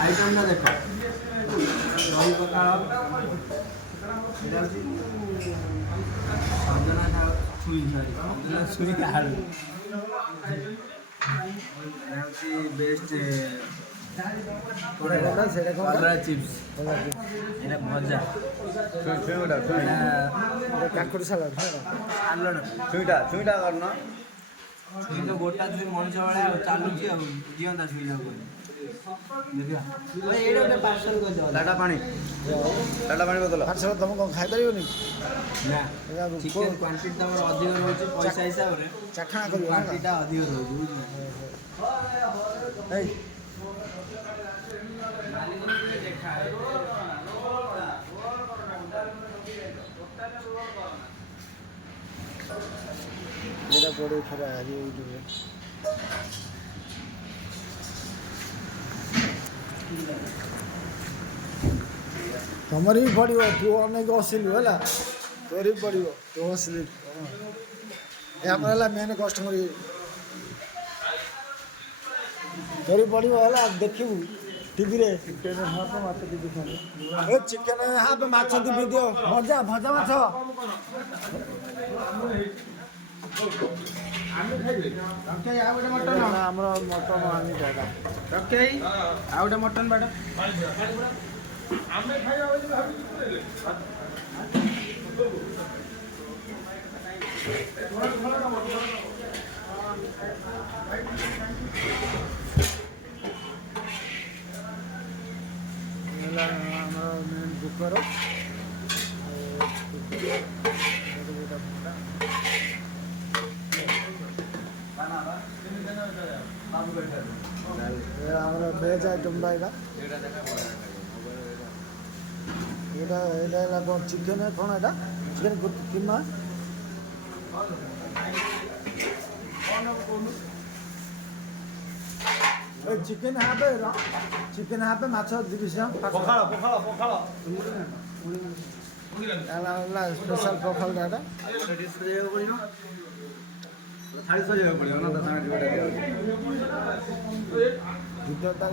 ଆଇଟମ୍ଟା ଦେଖ ଦହି ପଖାଳ ଏଇଟା ହେଉଛି ସଜନା ଛୁଇଁ ସଜନା ଛୁଇଁ ଆଳୁ ଏଇଟା ହେଉଛି ବେଷ୍ଟ କଲରା ଚିପ୍ସ ଏଇଟା ଭଜା କାକୁଡ଼ି ସାଲାଡ଼ ସାଲଡ଼ ଛୁଇଁଟା କରୁନ ଛୁଇଁ ତ ଗୋଟା ଛୁଇଁ ମଣିଷ ଭଳିଆ ଚାଲୁଛି ଆଉ ଦିଅନ୍ତା ଛୁଇଁଟାକୁ ଦେଖିବା ଏଇଟା ଗୋଟେ ପାର୍ସଲ କରିଦେବା ଟାଟା ପାଣି ବୋତଲ ପାର୍ସଲ ତମେ କ'ଣ ଖାଇପାରିବନି? ନା ଚିକେନ କ୍ୱାଣ୍ଟିଟି ତମର ଅଧିକ ରହୁଛି ପଇସା ହିସାବରେ ଚାଖଣା କରିବ କ୍ୱାଣ୍ଟିଟା ଅଧିକ ରହୁଛି ବୁଝିଲ ଏଇ ଏଇଟା ପଡ଼ିବ ଥରେ ଆଜି ୟୁଟ୍ୟୁବରେ ତମର ବି ପଡ଼ିବ ତୁ ଅନେକ ହସିଲୁ ହେଲା ତୋର ବି ପଡ଼ିବ ତୁ ହସିଲୁ ଏ ଆମର ହେଲା ମେନ୍ କଷ୍ଟମର ତୋର ବି ପଡ଼ିବ ହେଲା ଦେଖିବୁ ଟିଭିରେ ଚିକେନ ହାଫ ମାଛ ଦିଦି ଏ ଚିକେନ ହାଫ ମାଛ ଦିଦି ଦିଅ ଭଜା ଭଜା ମାଛ ଆମର ମଟନ ଆଣି ରକେଇ ଆଉ ଗୋଟେ ମଟନ ବାଟ ଆମେ ଖାଇବା ବୋଲି ଭାବିଛୁ ହେଲା ଆମର ମେନ୍ କୁକର ଆମର ଭେଜ୍ ଆଇଟମ୍ଟା ଏଇଟା ହେଲା କ'ଣ ଚିକେନ କ'ଣ ଏଇଟା ଚିକେନ କିମା ଚିକେନ ହାଫ୍ ମାଛ 200 ପଖାଳ ହେଲା ସ୍ପେଶାଲ ପଖାଳଟା ଏଇଟା ଥାଳି ସରିବାକୁ ପଡ଼ିବ ନା ତା ସାଙ୍ଗରେ ଭିତରଟା